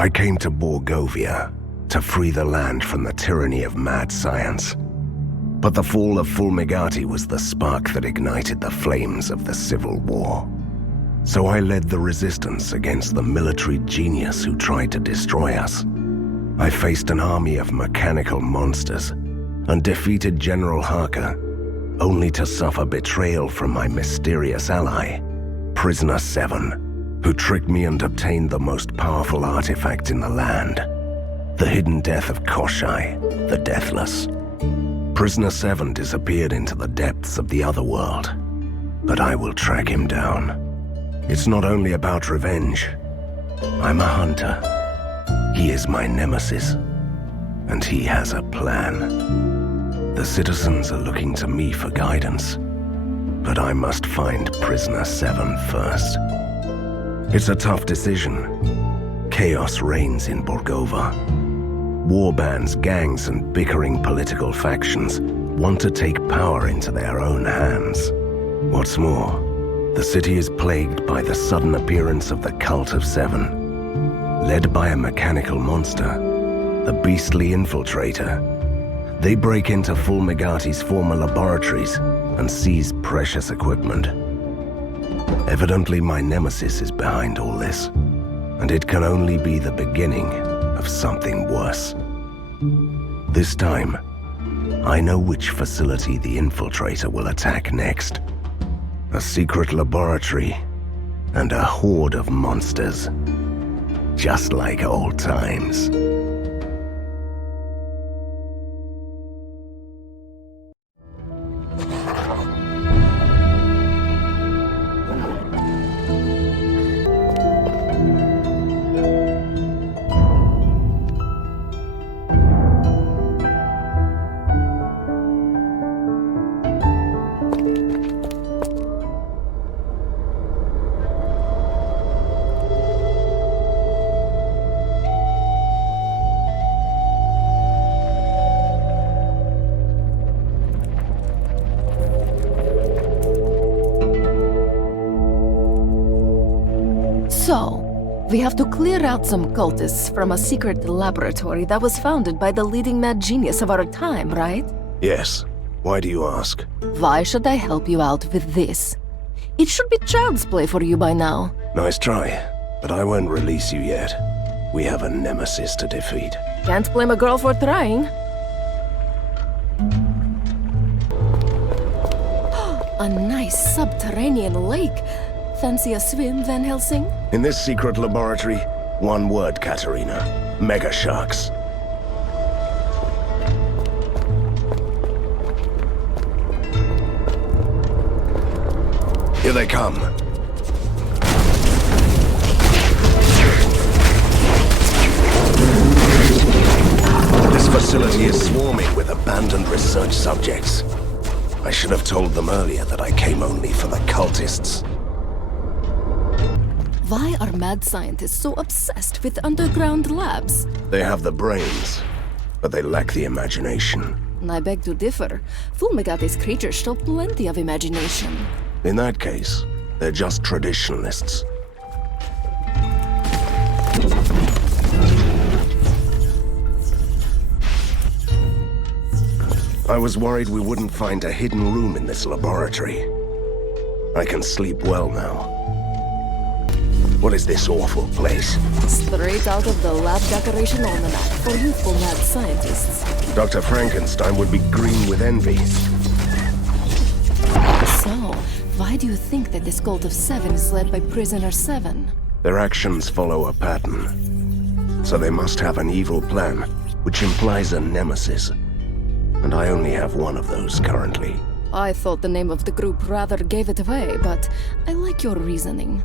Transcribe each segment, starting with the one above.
I came to Borgovia to free the land from the tyranny of mad science. But the fall of Fulmigati was the spark that ignited the flames of the Civil War. So I led the resistance against the military genius who tried to destroy us. I faced an army of mechanical monsters and defeated General Harker, only to suffer betrayal from my mysterious ally, Prisoner 7, who tricked me and obtained the most powerful artifact in the land, the hidden death of Koshai, the Deathless. Prisoner 7 disappeared into the depths of the other world, but I will track him down. It's not only about revenge. I'm a hunter. He is my nemesis, and he has a plan. The citizens are looking to me for guidance, but I must find Prisoner 7 first. It's a tough decision. Chaos reigns in Borgova. Warbands, gangs, and bickering political factions want to take power into their own hands. What's more, the city is plagued by the sudden appearance of the Cult of Seven. Led by a mechanical monster, the Beastly Infiltrator, they break into Fulmigati's former laboratories and seize precious equipment. Evidently, my nemesis is behind all this, and it can only be the beginning of something worse. This time, I know which facility the Infiltrator will attack next. A secret laboratory and a horde of monsters, just like old times. So, we have to clear out some cultists from a secret laboratory that was founded by the leading mad genius of our time, right? Yes. Why do you ask? Why should I help you out with this? It should be child's play for you by now. Nice try, but I won't release you yet. We have a nemesis to defeat. Can't blame a girl for trying. A nice subterranean lake. Fancy a swim, Van Helsing? In this secret laboratory, one word, Katerina. Mega sharks. Here they come. This facility is swarming with abandoned research subjects. I should have told them earlier that I came only for the cultists. Why are mad scientists so obsessed with underground labs? They have the brains, but they lack the imagination. I beg to differ. Fulmigati's creatures show plenty of imagination. In that case, they're just traditionalists. I was worried we wouldn't find a hidden room in this laboratory. I can sleep well now. What is this awful place? Straight out of the lab decoration almanac for youthful mad scientists. Dr. Frankenstein would be green with envy. So, why do you think that this cult of seven is led by Prisoner 7? Their actions follow a pattern. So they must have an evil plan, which implies a nemesis. And I only have one of those currently. I thought the name of the group rather gave it away, but I like your reasoning.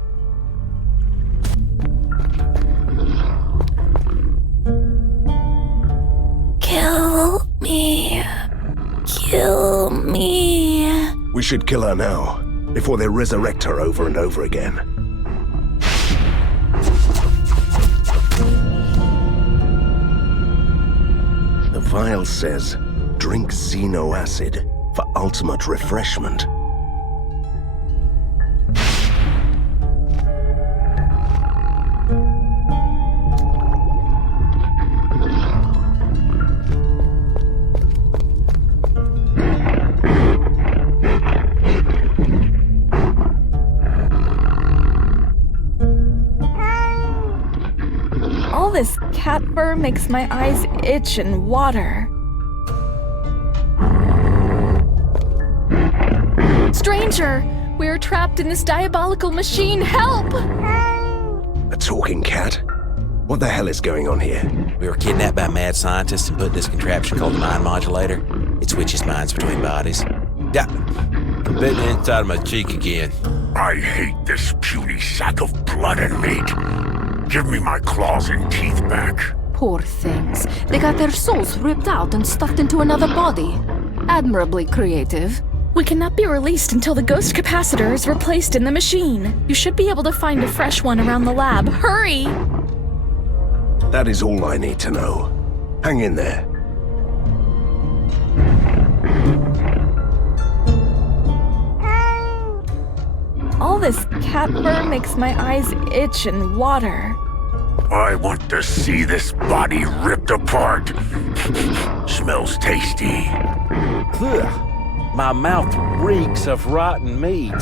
Kill me. Kill me. We should kill her now, before they resurrect her over and over again. The vial says, drink Xeno acid for ultimate refreshment. cat fur makes my eyes itch and water. Stranger! We're trapped in this diabolical machine. Help! A talking cat? What the hell is going on here? We were kidnapped by mad scientists and put in this contraption called a mind modulator. It switches minds between bodies. Yeah, I'm bitten inside of my cheek again. I hate this puny sack of blood and meat. Give me my claws and teeth back. Poor things. They got their souls ripped out and stuffed into another body. Admirably creative. We cannot be released until the ghost capacitor is replaced in the machine. You should be able to find a fresh one around the lab. Hurry! That is all I need to know. Hang in there. All this cat fur makes my eyes itch and water. I want to see this body ripped apart. Smells tasty. Ugh. My mouth reeks of rotten meat.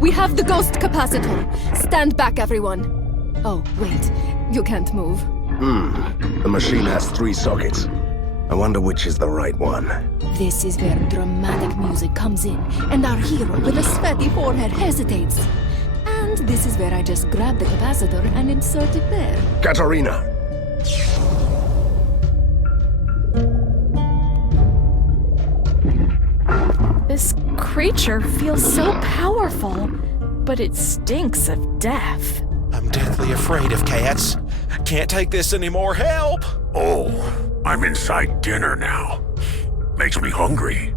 We have the ghost capacitor. Stand back, everyone. Oh, wait. You can't move. The machine has 3 sockets. I wonder which is the right one. This is where dramatic music comes in, and our hero with a sweaty forehead hesitates. And this is where I just grab the capacitor and insert it there. Katarina! This creature feels so powerful, but it stinks of death. I'm deathly afraid of cats. Can't take this anymore. Help! Oh, I'm inside dinner now. Makes me hungry.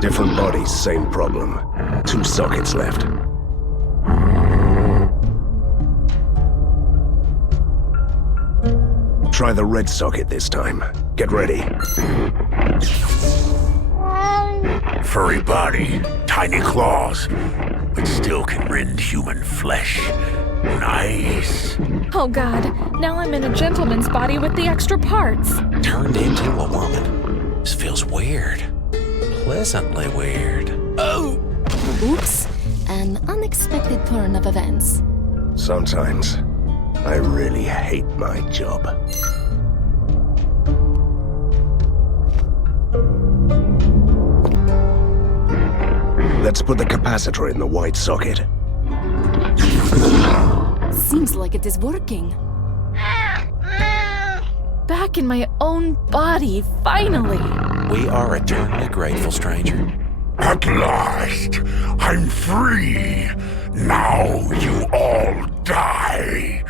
Different bodies, same problem. 2 sockets left. Try the red socket this time. Get ready. Furry body, tiny claws, but still can rend human flesh. Nice. Oh god, now I'm in a gentleman's body with the extra parts. Turned into a woman. This feels weird. Pleasantly weird. Oh! Oops. An unexpected turn of events. Sometimes, I really hate my job. Let's put the capacitor in the white socket. Seems like it is working. Back in my own body, finally. We are eternally grateful, stranger. At last, I'm free. Now you all die.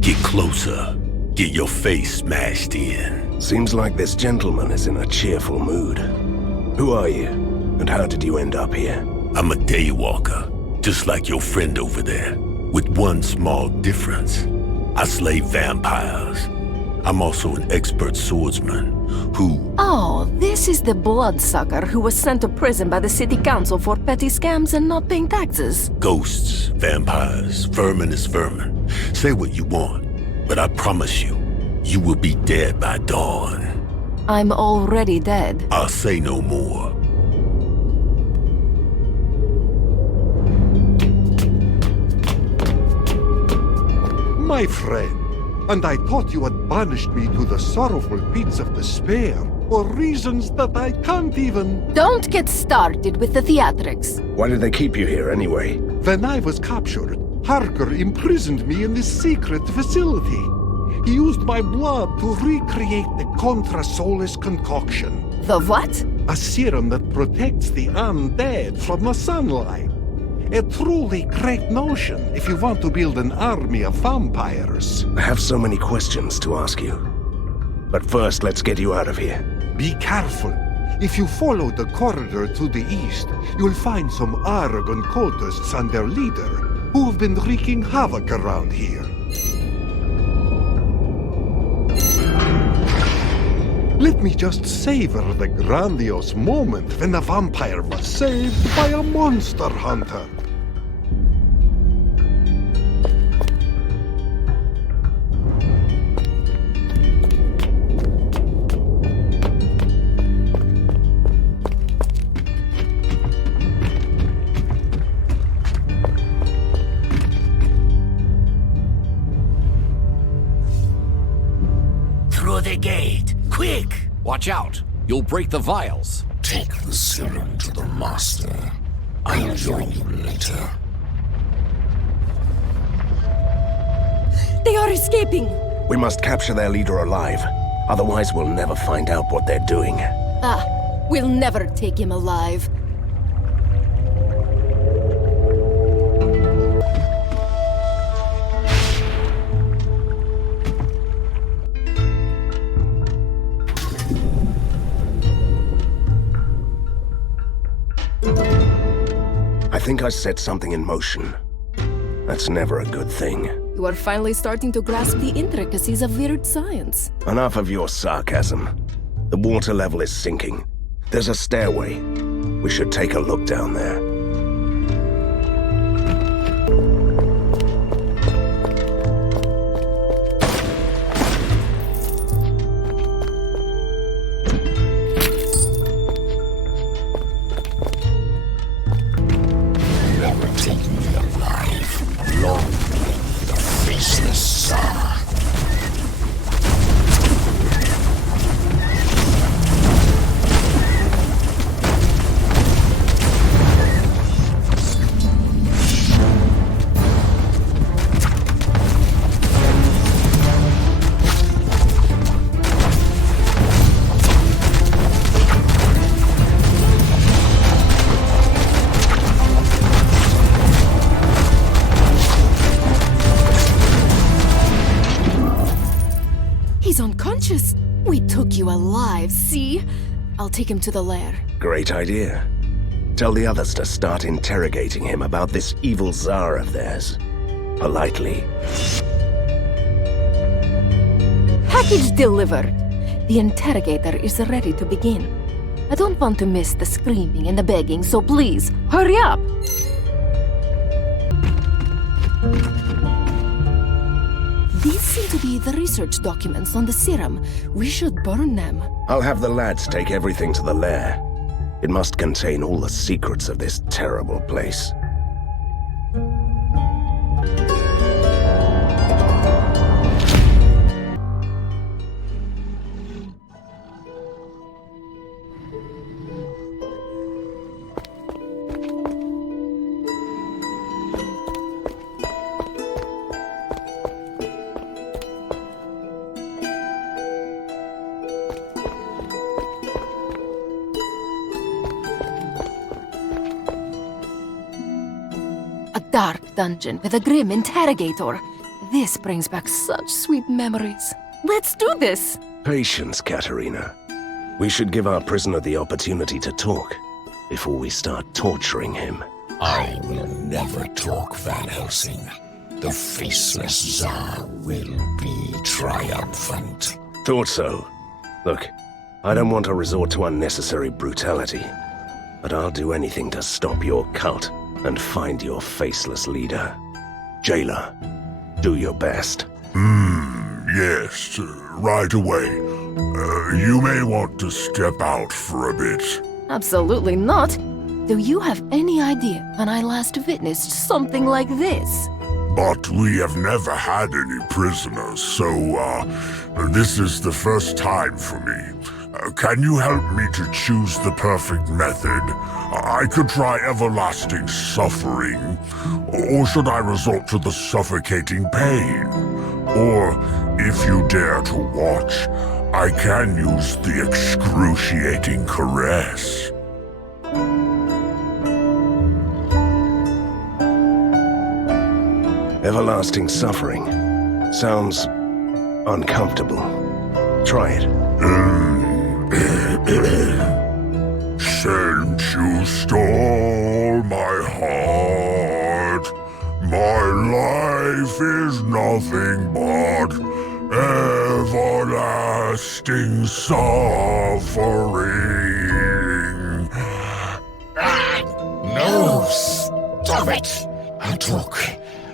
Get closer. Get your face smashed in. Seems like this gentleman is in a cheerful mood. Who are you? And how did you end up here? I'm a daywalker, just like your friend over there, with one small difference. I slay vampires. I'm also an expert swordsman who... Oh, this is the bloodsucker who was sent to prison by the city council for petty scams and not paying taxes. Ghosts, vampires, vermin is vermin. Say what you want, but I promise you, you will be dead by dawn. I'm already dead. I'll say no more. My friend, and I thought you had banished me to the sorrowful pits of despair for reasons that I can't even... Don't get started with the theatrics. Why did they keep you here anyway? When I was captured, Harker imprisoned me in this secret facility. He used my blood to recreate the Contra Solis concoction. The what? A serum that protects the undead from the sunlight. A truly great notion if you want to build an army of vampires. I have so many questions to ask you. But first, let's get you out of here. Be careful. If you follow the corridor to the east, you'll find some Aragon cultists and their leader, who have been wreaking havoc around here. Let me just savor the grandiose moment when the vampire was saved by a monster hunter. Through the gate, quick! Watch out! You'll break the vials. Take the serum to the master. I'll join you later. They are escaping! We must capture their leader alive. Otherwise, we'll never find out what they're doing. Ah, we'll never take him alive. I think I set something in motion. That's never a good thing. You are finally starting to grasp the intricacies of weird science. Enough of your sarcasm. The water level is sinking. There's a stairway. We should take a look down there. Never take me alive. Long live the faceless Tsar. He's unconscious. We took you alive, see? I'll take him to the lair. Great idea. Tell the others to start interrogating him about this evil Tsar of theirs. Politely. Package delivered. The interrogator is ready to begin. I don't want to miss the screaming and the begging, so please, hurry up! These seem to be the research documents on the serum. We should burn them. I'll have the lads take everything to the lair. It must contain all the secrets of this terrible place. A dark dungeon with a grim interrogator. This brings back such sweet memories. Let's do this! Patience, Katerina. We should give our prisoner the opportunity to talk before we start torturing him. I will never talk, Van Helsing. The faceless Tsar will be triumphant. Thought so. Look, I don't want to resort to unnecessary brutality, but I'll do anything to stop your cult and find your faceless leader. Jailer, do your best. Yes, right away. You may want to step out for a bit. Absolutely not. Do you have any idea when I last witnessed something like this? But we have never had any prisoners, so, this is the first time for me. Can you help me to choose the perfect method? I could try everlasting suffering, or should I resort to the suffocating pain? Or, if you dare to watch, I can use the excruciating caress. Everlasting suffering. Sounds uncomfortable. Try it. Since you stole my heart, my life is nothing but everlasting suffering. No, stop it! I'll talk.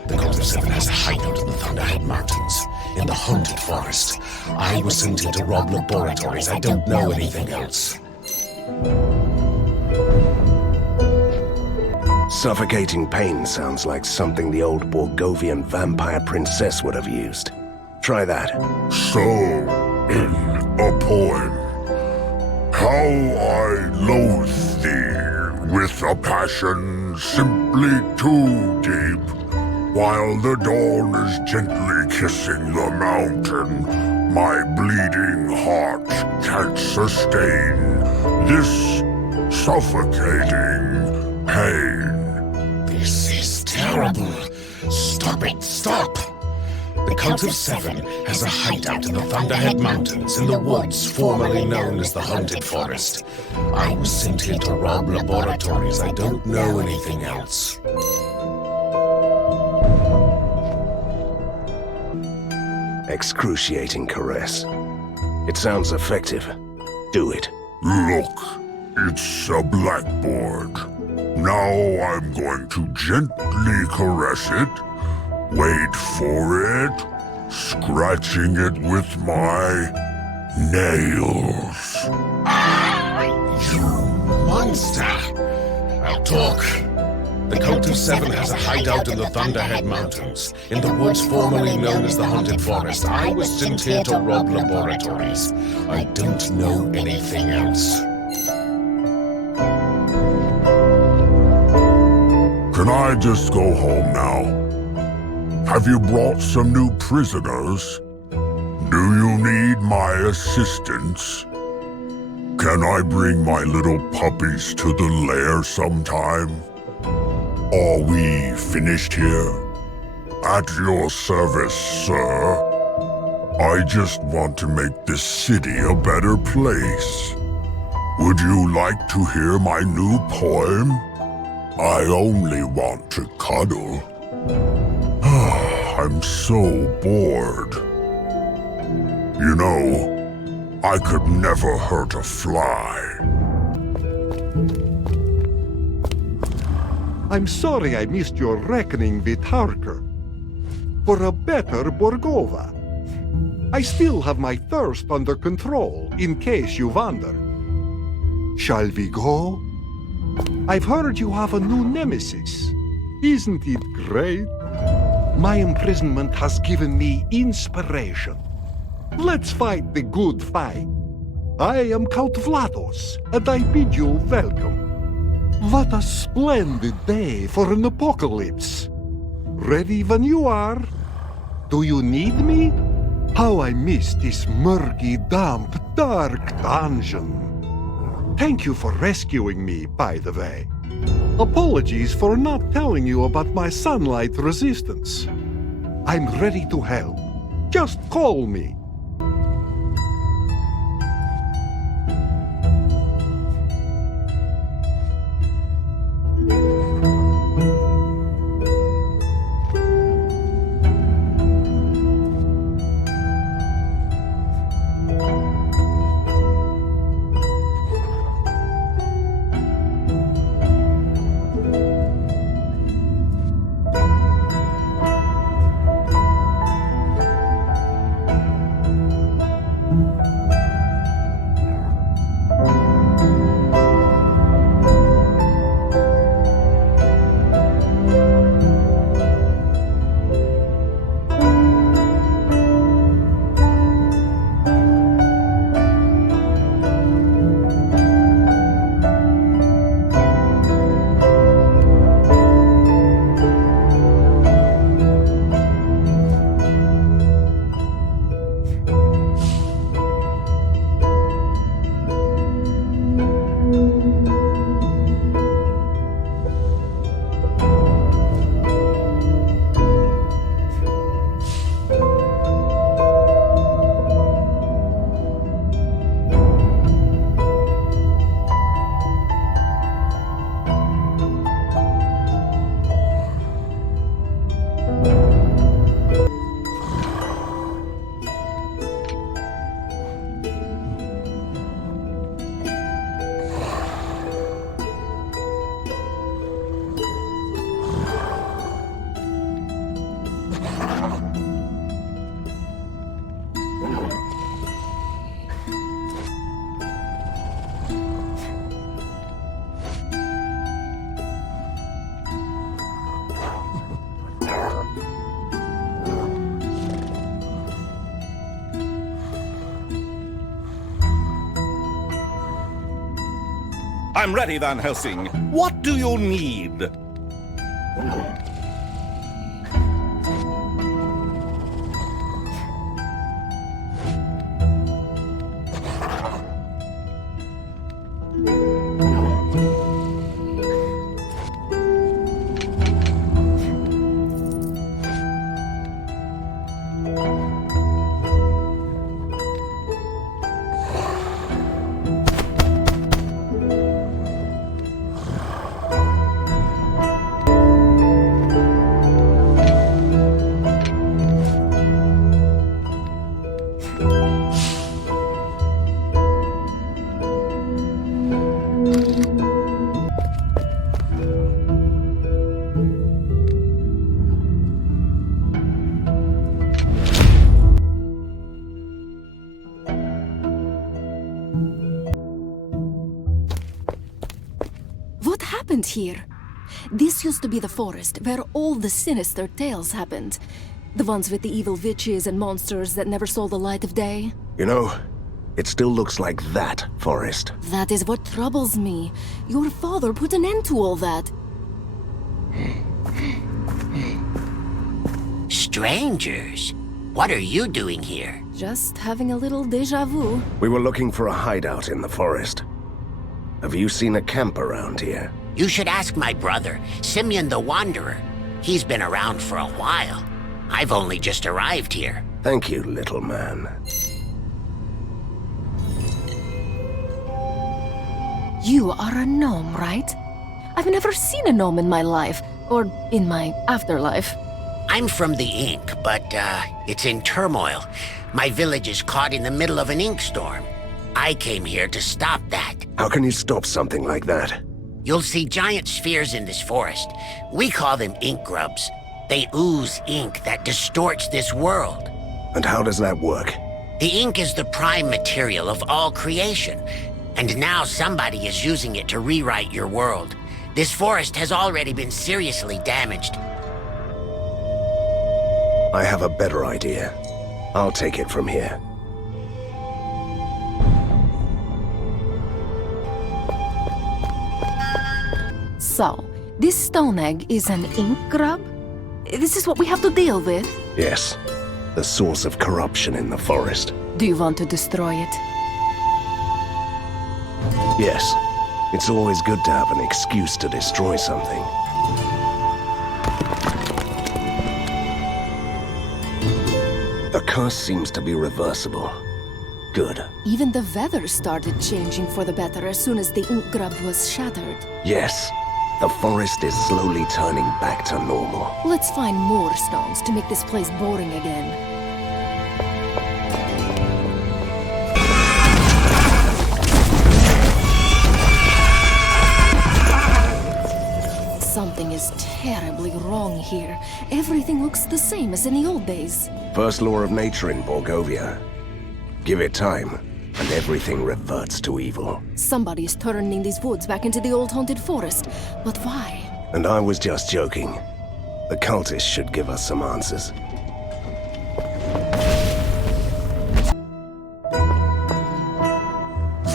The Cult of Seven has a hideout in the Thunderhead Mountains, in the haunted forest. I was sent here to rob laboratories. I don't know anything else. Suffocating pain sounds like something the old Borgovian vampire princess would have used. Try that. So, in a poem, how I loathe thee with a passion simply too deep, while the dawn is gently kissing the mountain, my bleeding heart can't sustain this suffocating pain. This is terrible. Stop it, stop! The Cult of Seven has a hideout in the Thunderhead Mountains, in the woods formerly known as the Haunted Forest. I was sent here to rob laboratories. I don't know anything else. Excruciating caress. It sounds effective. Do it. Look, it's a blackboard. Now I'm going to gently caress it. Wait for it, scratching it with my nails. You monster! I'll talk. The Cult of Seven has a hideout in the Thunderhead Mountains, in the woods formerly known as the Haunted Forest. I was sent here to rob laboratories. I don't know anything else. Can I just go home now? Have you brought some new prisoners? Do you need my assistance? Can I bring my little puppies to the lair sometime? Are we finished here? At your service, sir. I just want to make this city a better place. Would you like to hear my new poem? I only want to cuddle. I'm so bored. You know, I could never hurt a fly. I'm sorry I missed your reckoning with Harker. For a better Borgova. I still have my thirst under control, in case you wonder. Shall we go? I've heard you have a new nemesis. Isn't it great? My imprisonment has given me inspiration. Let's fight the good fight. I am Count Vlados, and I bid you welcome. What a splendid day for an apocalypse. Ready when you are. Do you need me? How I miss this murky, damp, dark dungeon. Thank you for rescuing me, by the way. Apologies for not telling you about my sunlight resistance. I'm ready to help. Just call me. I'm ready, Van Helsing. What do you need? What happened here? This used to be the forest where all the sinister tales happened. The ones with the evil witches and monsters that never saw the light of day. You know, it still looks like that forest. That is what troubles me. Your father put an end to all that. Strangers, what are you doing here? Just having a little déjà vu. We were looking for a hideout in the forest. Have you seen a camp around here? You should ask my brother, Simeon the Wanderer. He's been around for a while. I've only just arrived here. Thank you, little man. You are a gnome, right? I've never seen a gnome in my life, or in my afterlife. I'm from the Ink, but it's in turmoil. My village is caught in the middle of an ink storm. I came here to stop that. How can you stop something like that? You'll see giant spheres in this forest. We call them ink grubs. They ooze ink that distorts this world. And how does that work? The ink is the prime material of all creation. And now somebody is using it to rewrite your world. This forest has already been seriously damaged. I have a better idea. I'll take it from here. So, this stone egg is an ink grub? This is what we have to deal with? Yes. The source of corruption in the forest. Do you want to destroy it? Yes. It's always good to have an excuse to destroy something. The curse seems to be reversible. Good. Even the weather started changing for the better as soon as the ink grub was shattered. Yes. The forest is slowly turning back to normal. Let's find more stones to make this place boring again. Something is terribly wrong here. Everything looks the same as in the old days. First law of nature in Borgovia. Give it time, and everything reverts to evil. Somebody is turning these woods back into the old haunted forest. But why? And I was just joking. The cultists should give us some answers.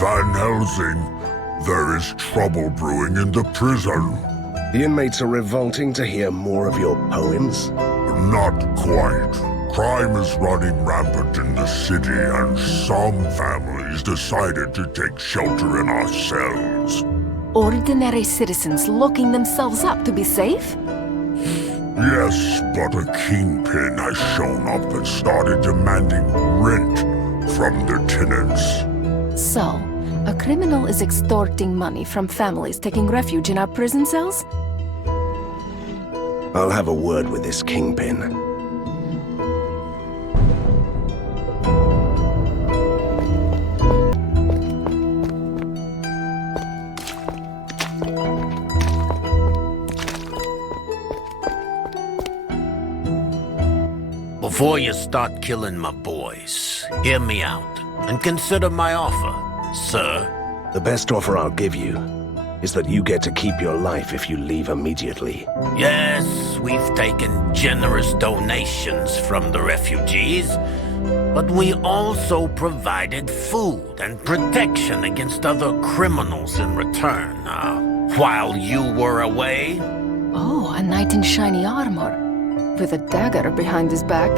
Van Helsing, there is trouble brewing in the prison. The inmates are revolting to hear more of your poems? Not quite. Crime is running rampant in the city, and some families decided to take shelter in our cells. Ordinary citizens locking themselves up to be safe? Yes, but a kingpin has shown up and started demanding rent from the tenants. So, a criminal is extorting money from families taking refuge in our prison cells? I'll have a word with this kingpin. Before you start killing my boys, hear me out and consider my offer, sir. The best offer I'll give you is that you get to keep your life if you leave immediately. Yes, we've taken generous donations from the refugees, But we also provided food and protection against other criminals in return, while you were away. Oh, a knight in shiny armor, with a dagger behind his back.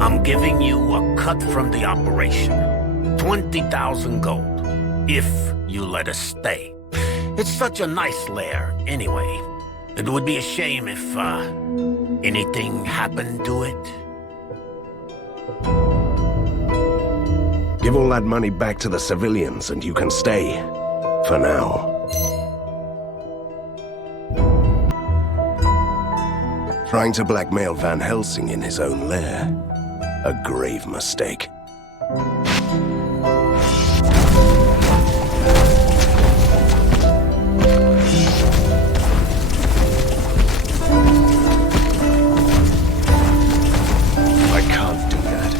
I'm giving you a cut from the operation. 20,000 gold, if you let us stay. It's such a nice lair, anyway. It would be a shame if, anything happened to it. Give all that money back to the civilians and you can stay. For now. Trying to blackmail Van Helsing in his own lair. A grave mistake. I can't do that.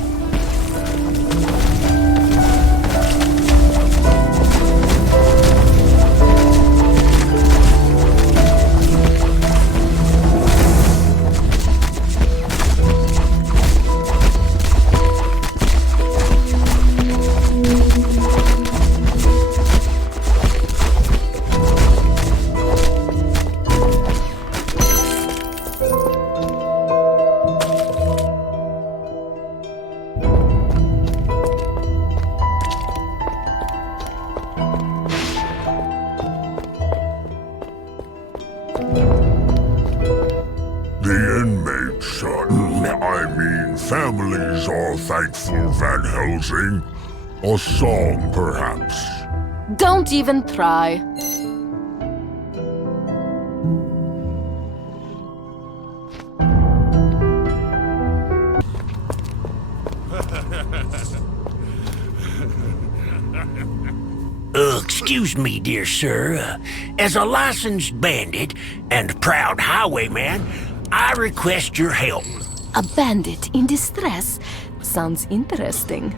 Families are thankful, Van Helsing. A song, perhaps. Don't even try. Excuse me, dear sir. As a licensed bandit and proud highwayman, I request your help. A bandit in distress? Sounds interesting.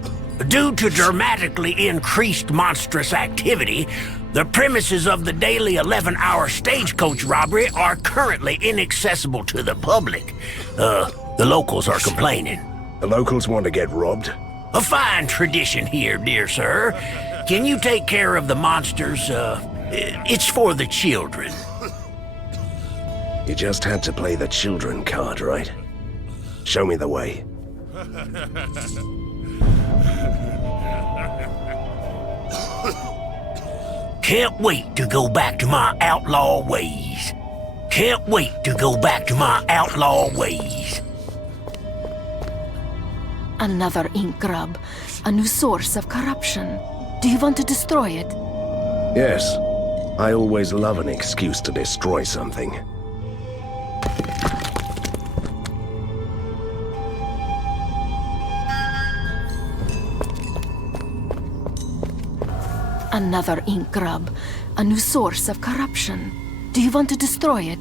Due to dramatically increased monstrous activity, the premises of the daily 11-hour stagecoach robbery are currently inaccessible to the public. The locals are complaining. The locals want to get robbed? A fine tradition here, dear sir. Can you take care of the monsters? It's for the children. You just had to play the children card, right? Show me the way. Can't wait to go back to my outlaw ways. Can't wait to go back to my outlaw ways. Another ink grub. A new source of corruption. Do you want to destroy it? Yes. I always love an excuse to destroy something. Another ink grub. A new source of corruption. Do you want to destroy it?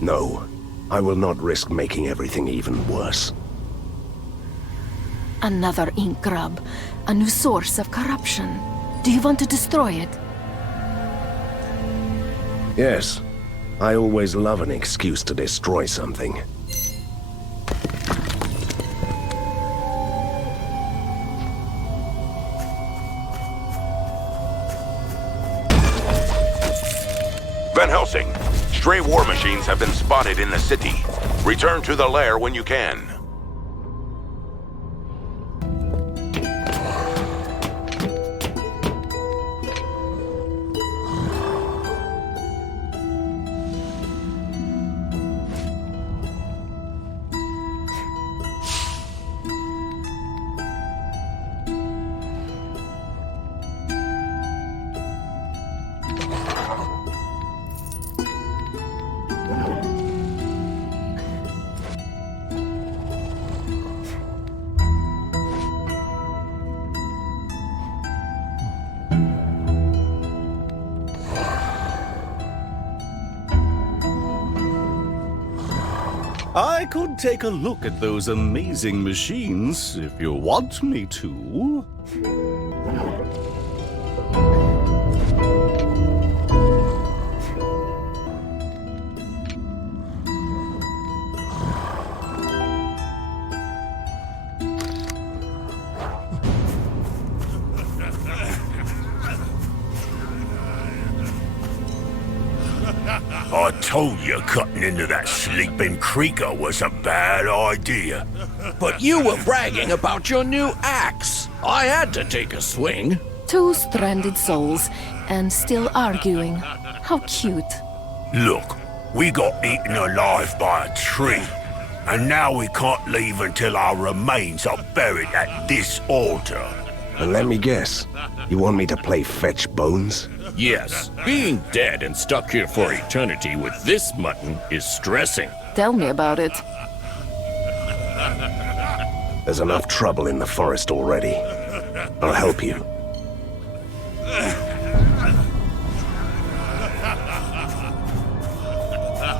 No. I will not risk making everything even worse. Another ink grub. A new source of corruption. Do you want to destroy it? Yes. I always love an excuse to destroy something. Van Helsing, stray war machines have been spotted in the city. Return to the lair when you can. I could take a look at those amazing machines if you want me to. I told you cutting into that sleeping creaker was a bad idea. But you were bragging about your new axe. I had to take a swing. Two stranded souls, and still arguing. How cute. Look, we got eaten alive by a tree. And now we can't leave until our remains are buried at this altar. And let me guess, you want me to play fetch bones? Yes, being dead and stuck here for eternity with this mutton is stressing. Tell me about it. There's enough trouble in the forest already. I'll help you.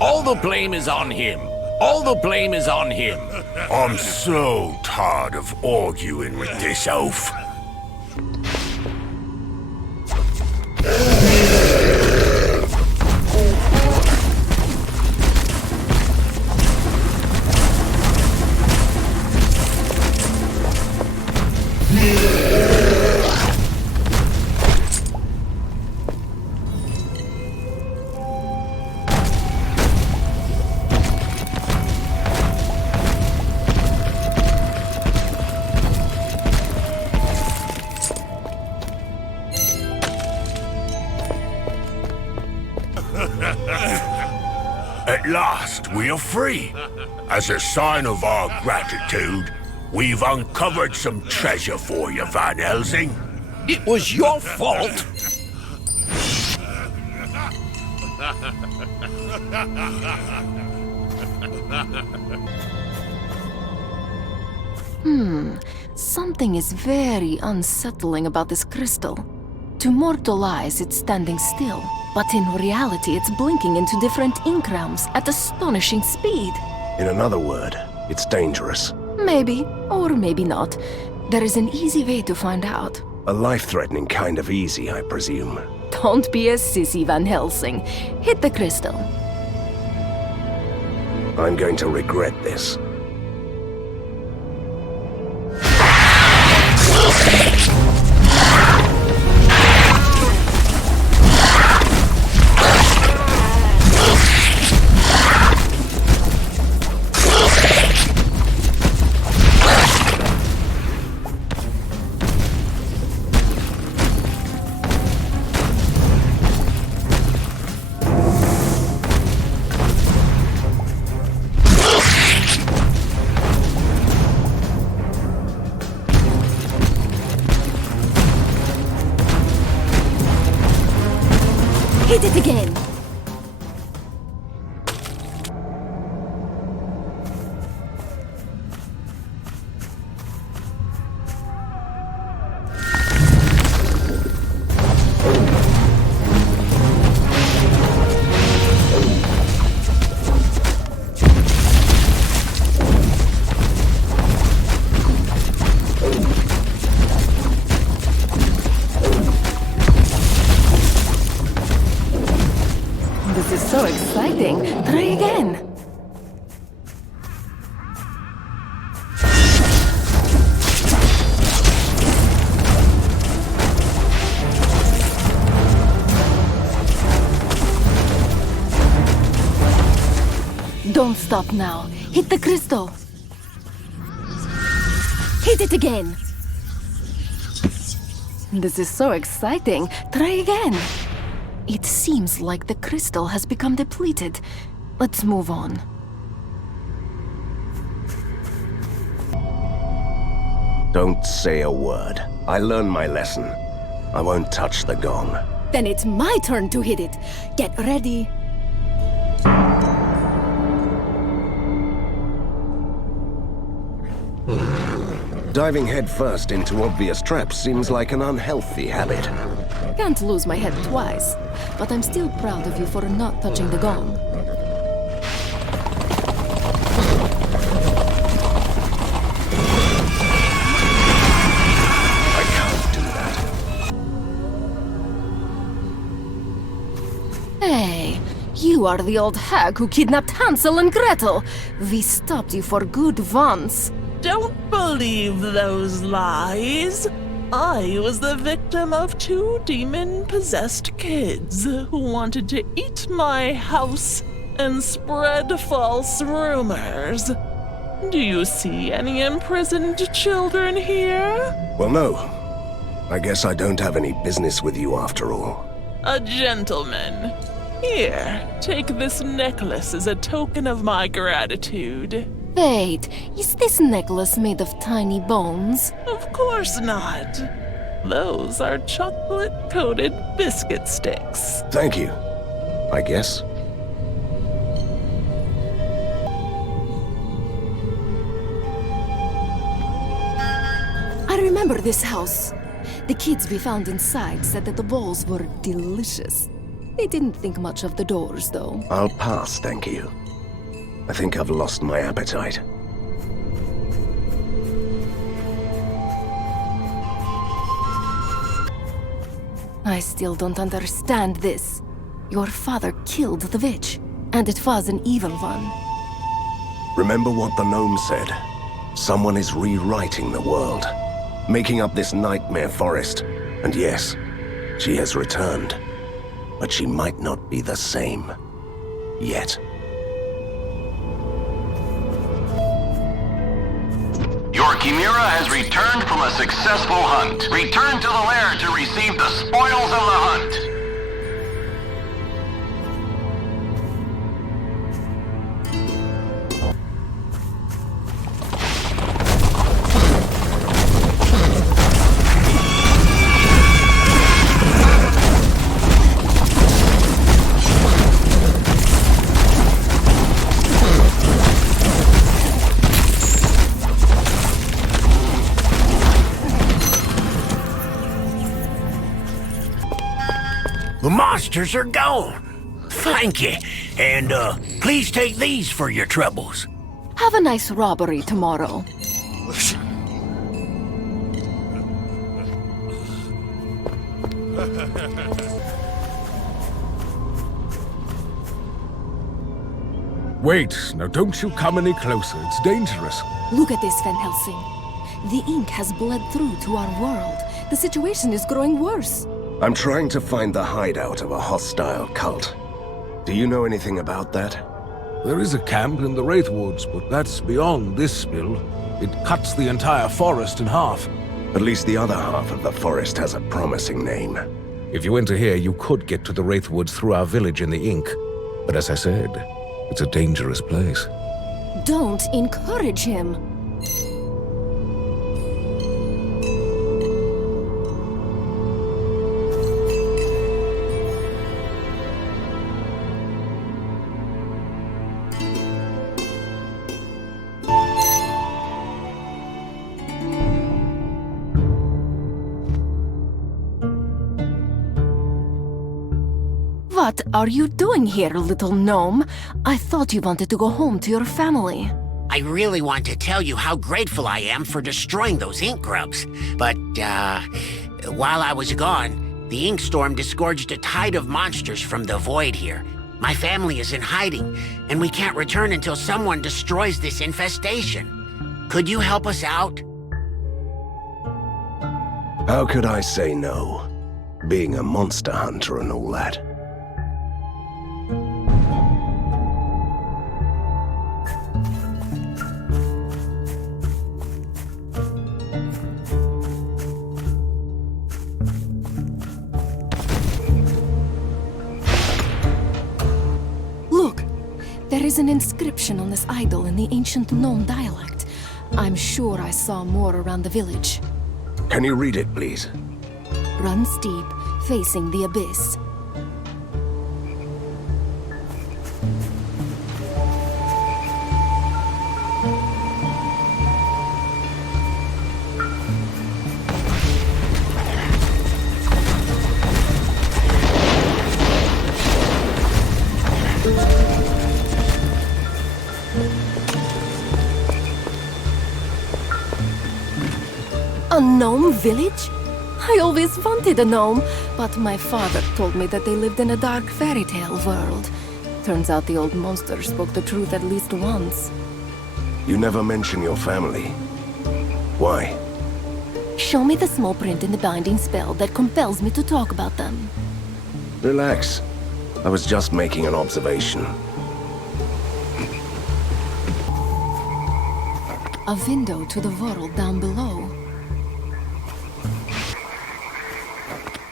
All the blame is on him. All the blame is on him. I'm so tired of arguing with this oaf. At last, we are free. As a sign of our gratitude, we've uncovered some treasure for you, Van Helsing. It was your fault. Something is very unsettling about this crystal. To mortal eyes, it's standing still. But in reality, it's blinking into different ink realms at astonishing speed. In another word, it's dangerous. Maybe, or maybe not. There is an easy way to find out. A life-threatening kind of easy, I presume. Don't be a sissy, Van Helsing. Hit the crystal. I'm going to regret this. Hit it again! This is so exciting. Try again. Don't stop now. Hit the crystal. Hit it again. This is so exciting. Try again. It seems like the crystal has become depleted. Let's move on. Don't say a word. I learned my lesson. I won't touch the gong. Then it's my turn to hit it. Get ready. Diving headfirst into obvious traps seems like an unhealthy habit. Can't lose my head twice, but I'm still proud of you for not touching the gong. I can't do that. Hey, you are the old hag who kidnapped Hansel and Gretel. We stopped you for good once. Don't believe those lies. I was the victim of 2 demon-possessed kids who wanted to eat my house and spread false rumors. Do you see any imprisoned children here? Well, no. I guess I don't have any business with you after all. A gentleman. Here, take this necklace as a token of my gratitude. Wait, is this necklace made of tiny bones? Of course not. Those are chocolate-coated biscuit sticks. Thank you. I guess. I remember this house. The kids we found inside said that the balls were delicious. They didn't think much of the doors, though. I'll pass, thank you. I think I've lost my appetite. I still don't understand this. Your father killed the witch, and it was an evil one. Remember what the gnome said? Someone is rewriting the world, making up this nightmare forest. And yes, she has returned. But she might not be the same. Yet. Your Chimera has returned from a successful hunt. Return to the lair to receive the spoils of the hunt. The monsters are gone. Thank you. And, please take these for your troubles. Have a nice robbery tomorrow. Wait, now don't you come any closer. It's dangerous. Look at this, Van Helsing. The ink has bled through to our world. The situation is growing worse. I'm trying to find the hideout of a hostile cult. Do you know anything about that? There is a camp in the Wraithwoods, but that's beyond this spill. It cuts the entire forest in half. At least the other half of the forest has a promising name. If you enter here, you could get to the Wraithwoods through our village in the Ink. But as I said, it's a dangerous place. Don't encourage him. What are you doing here, little gnome? I thought you wanted to go home to your family. I really want to tell you how grateful I am for destroying those ink grubs. But, while I was gone, the ink storm disgorged a tide of monsters from the void here. My family is in hiding, and we can't return until someone destroys this infestation. Could you help us out? How could I say no? Being a monster hunter and all that. There is an inscription on this idol in the ancient gnome dialect. I'm sure I saw more around the village. Can you read it, please? Runs deep, facing the abyss. A gnome village? I always wanted a gnome, but my father told me that they lived in a dark fairy tale world. Turns out the old monster spoke the truth at least once. You never mention your family. Why? Show me the small print in the binding spell that compels me to talk about them. Relax. I was just making an observation. A window to the world down below.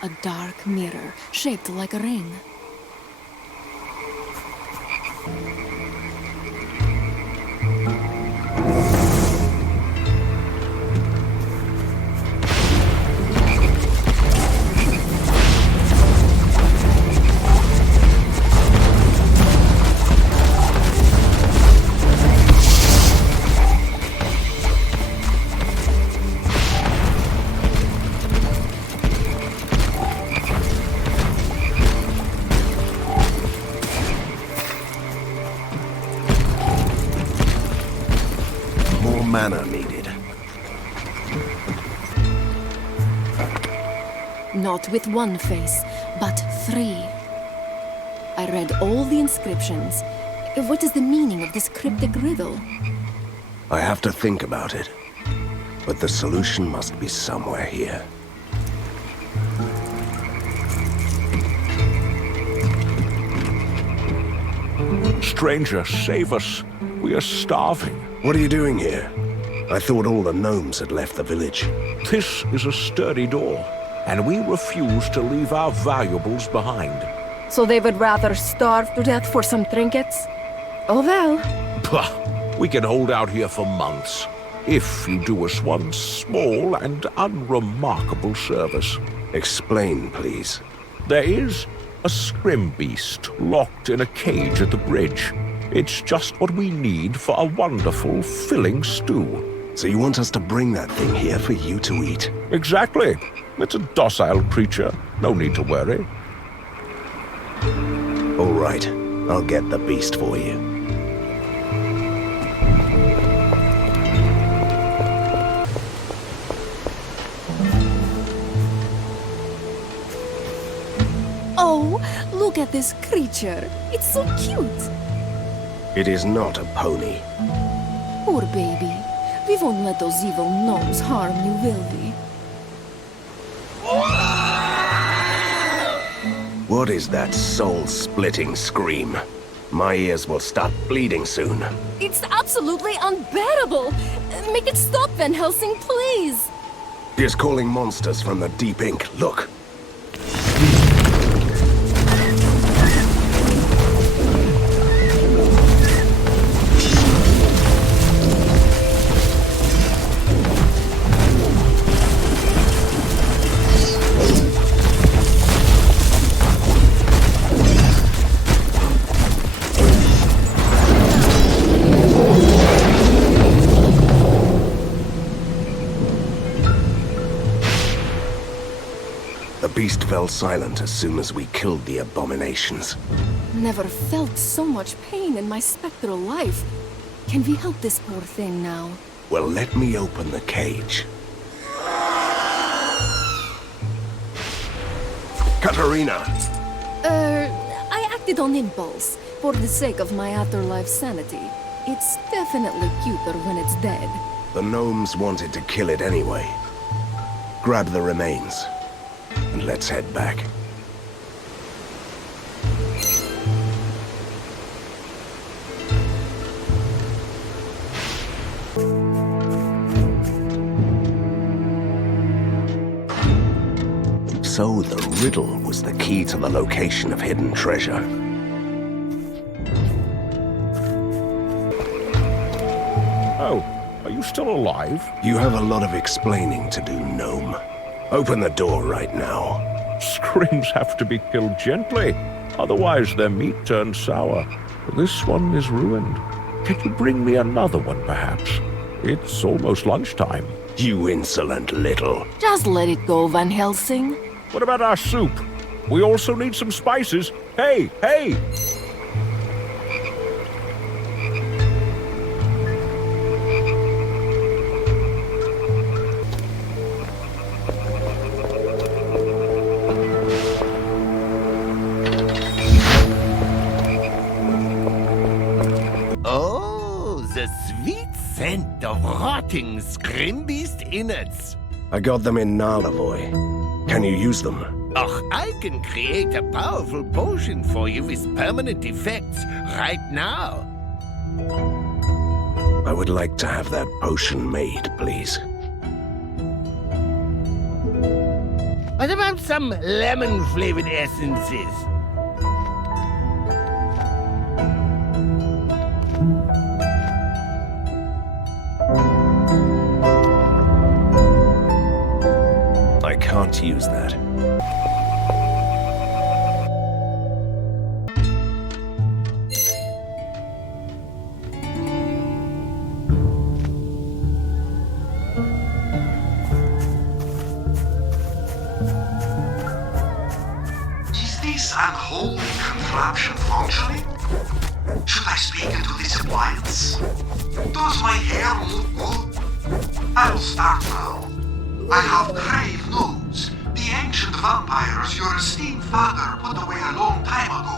A dark mirror shaped like a ring. Mana needed. Not with one face, but 3. I read all the inscriptions. What is the meaning of this cryptic riddle? I have to think about it. But the solution must be somewhere here. Stranger, save us. We are starving. What are you doing here? I thought all the gnomes had left the village. This is a sturdy door, and we refuse to leave our valuables behind. So they would rather starve to death for some trinkets? Oh well. Pah! We can hold out here for months, if you do us one small and unremarkable service. Explain, please. There is a scrim beast locked in a cage at the bridge. It's just what we need for a wonderful, filling stew. So you want us to bring that thing here for you to eat? Exactly. It's a docile creature. No need to worry. All right. I'll get the beast for you. Oh, look at this creature. It's so cute. It is not a pony. Poor baby. We won't let those evil gnomes harm you, will we? What is that soul-splitting scream? My ears will start bleeding soon. It's absolutely unbearable! Make it stop, Van Helsing, please! He is calling monsters from the deep ink. Look! The beast fell silent as soon as we killed the abominations. Never felt so much pain in my spectral life. Can we help this poor thing now? Well, let me open the cage. Katarina! I acted on impulse, for the sake of my afterlife sanity. It's definitely cuter when it's dead. The gnomes wanted to kill it anyway. Grab the remains, and let's head back. So the riddle was the key to the location of hidden treasure. Oh, are you still alive? You have a lot of explaining to do, gnome. Open the door right now. Scrims have to be killed gently, otherwise their meat turns sour. This one is ruined. Can you bring me another one, perhaps? It's almost lunchtime. You insolent little... Just let it go, Van Helsing. What about our soup? We also need some spices. Hey, hey! Oh, the sweet scent of rotting scrimbeast innards. I got them in Narlavoy. Can you use them? Oh, I can create a powerful potion for you with permanent effects right now. I would like to have that potion made, please. What about some lemon-flavored essences? I can't use that. Is this unholy contraption functioning? Should I speak into this appliance? Does my hair look good? I'll start now. I have grave news. The ancient vampires your esteemed father put away a long time ago.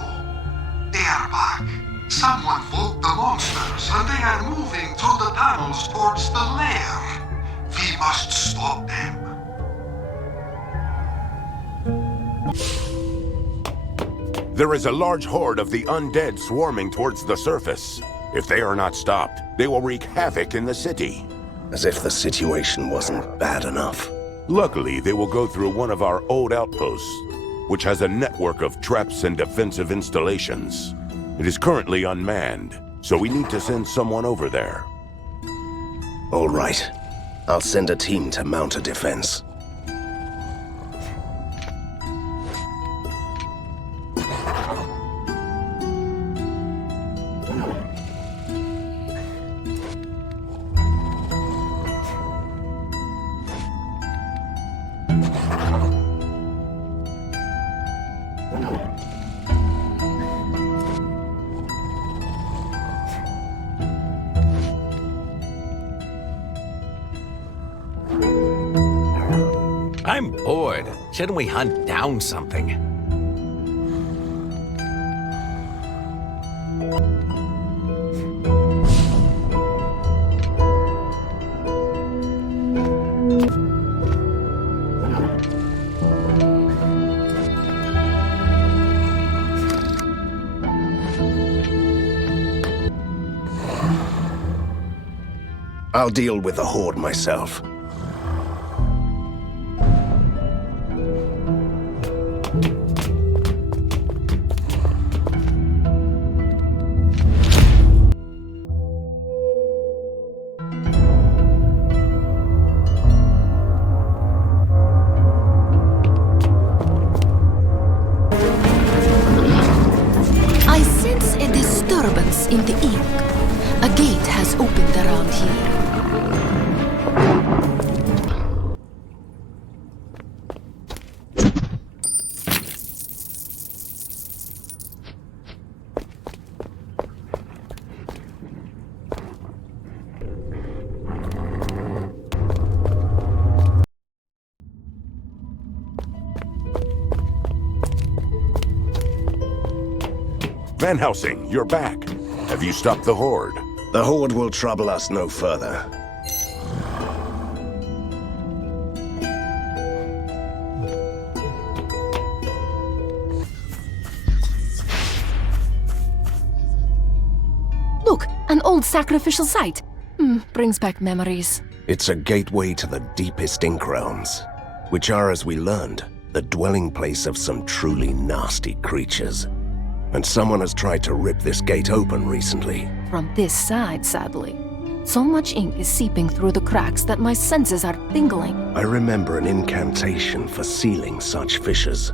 They are back. Someone fought the monsters, and they are moving through the tunnels towards the lair. We must stop them. There is a large horde of the undead swarming towards the surface. If they are not stopped, they will wreak havoc in the city. As if the situation wasn't bad enough. Luckily, they will go through one of our old outposts, which has a network of traps and defensive installations. It is currently unmanned, so we need to send someone over there. All right. I'll send a team to mount a defense. I'm bored. Shouldn't we hunt down something? I'll deal with the horde myself. I sense a disturbance in the ink. A gate has opened around here. Van Helsing, you're back. Have you stopped the horde? The horde will trouble us no further. Look, an old sacrificial site. Brings back memories. It's a gateway to the deepest ink realms, which are, as we learned, the dwelling place of some truly nasty creatures. And someone has tried to rip this gate open recently. From this side, sadly. So much ink is seeping through the cracks that my senses are tingling. I remember an incantation for sealing such fissures,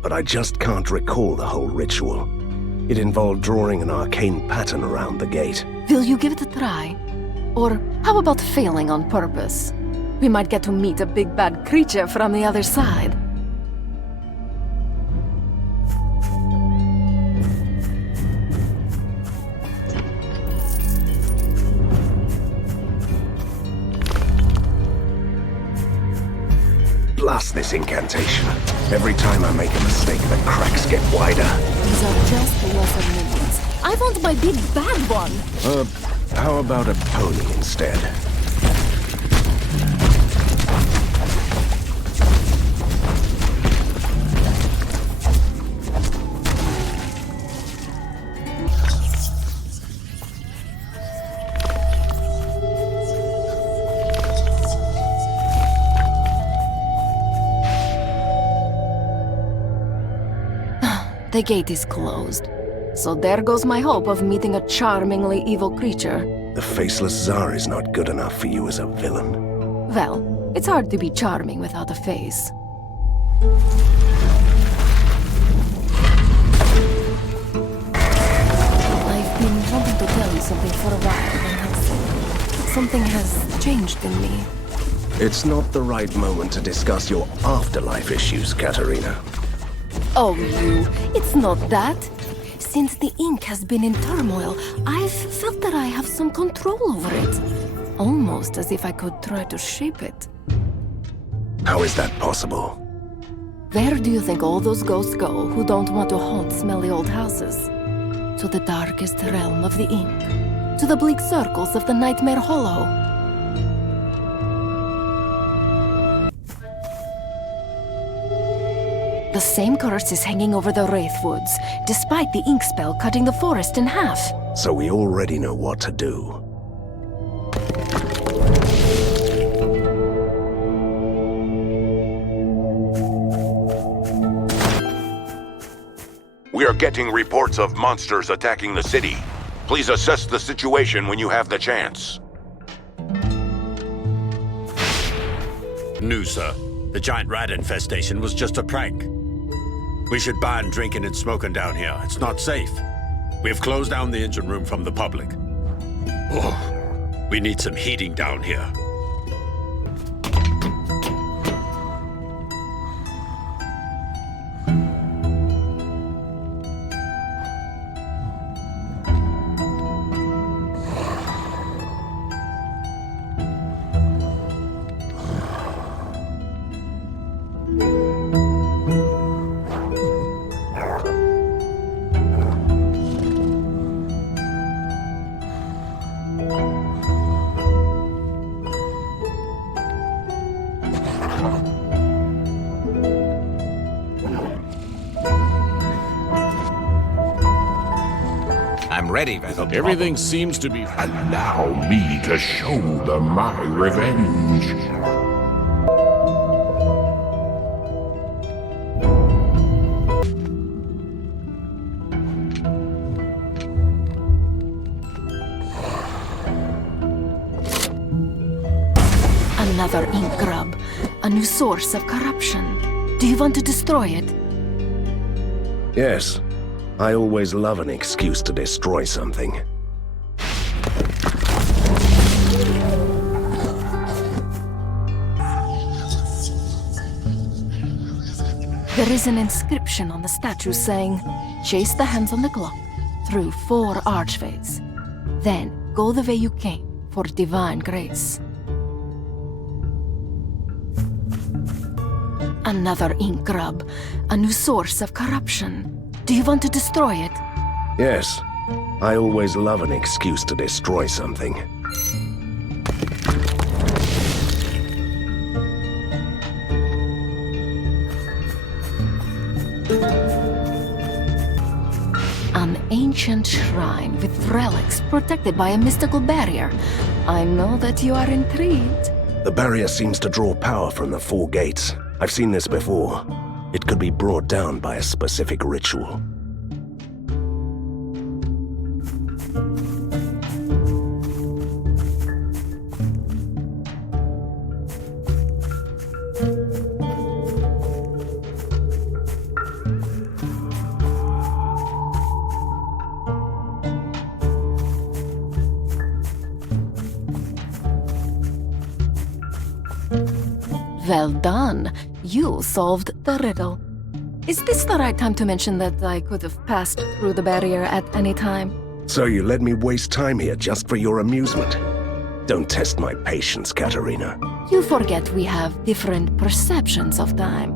but I just can't recall the whole ritual. It involved drawing an arcane pattern around the gate. Will you give it a try? Or how about failing on purpose? We might get to meet a big bad creature from the other side. Blast this incantation. Every time I make a mistake, the cracks get wider. These are just lesser minions. I want my big bad one. How about a pony instead? The gate is closed. So there goes my hope of meeting a charmingly evil creature. The faceless Tsar is not good enough for you as a villain. Well, it's hard to be charming without a face. I've been wanting to tell you something for a while, Van Helsing. But something has changed in me. It's not the right moment to discuss your afterlife issues, Katerina. Oh, it's not that. Since the ink has been in turmoil, I've felt that I have some control over it. Almost as if I could try to shape it. How is that possible? Where do you think all those ghosts go who don't want to haunt smelly old houses? To the darkest realm of the ink. To the bleak circles of the Nightmare Hollow. The same curse is hanging over the Wraith Woods, despite the ink spell cutting the forest in half. So we already know what to do. We are getting reports of monsters attacking the city. Please assess the situation when you have the chance. No, sir. The giant rat infestation was just a prank. We should ban drinking and smoking down here. It's not safe. We have closed down the engine room from the public. Oh, we need some heating down here. I'm ready, Vessel. Everything seems to be... Allow me to show them my revenge. Another ink grub. A new source of corruption. Do you want to destroy it? Yes. I always love an excuse to destroy something. There is an inscription on the statue saying, "Chase the hands on the clock through 4 archways. Then go the way you came for divine grace." Another ink grub. A new source of corruption. Do you want to destroy it? Yes. I always love an excuse to destroy something. An ancient shrine with relics protected by a mystical barrier. I know that you are intrigued. The barrier seems to draw power from the 4 gates. I've seen this before. It could be brought down by a specific ritual. Well done. You solved the riddle. Is this the right time to mention that I could have passed through the barrier at any time? So you let me waste time here just for your amusement? Don't test my patience, Katerina. You forget we have different perceptions of time.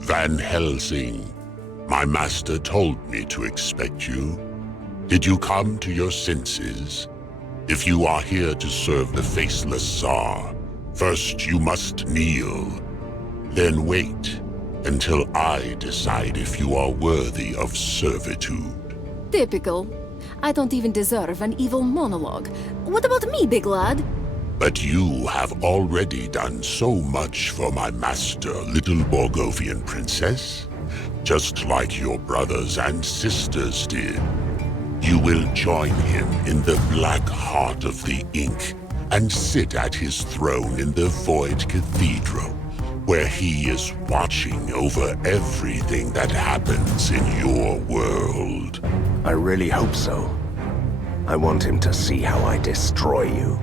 Van Helsing, my master told me to expect you. Did you come to your senses? If you are here to serve the faceless Tsar, first you must kneel. Then wait until I decide if you are worthy of servitude. Typical. I don't even deserve an evil monologue. What about me, big lad? But you have already done so much for my master, little Borgovian princess. Just like your brothers and sisters did. You will join him in the black heart of the ink and sit at his throne in the Void Cathedral, where he is watching over everything that happens in your world. I really hope so. I want him to see how I destroy you.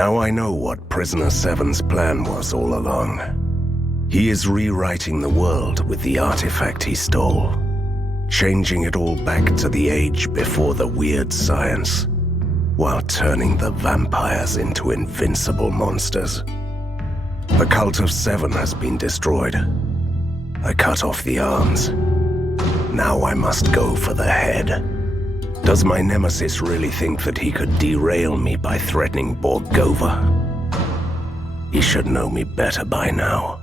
Now I know what Prisoner 7's plan was all along. He is rewriting the world with the artifact he stole, changing it all back to the age before the weird science, while turning the vampires into invincible monsters. The Cult of Seven has been destroyed. I cut off the arms. Now I must go for the head. Does my nemesis really think that he could derail me by threatening Borgova? He should know me better by now.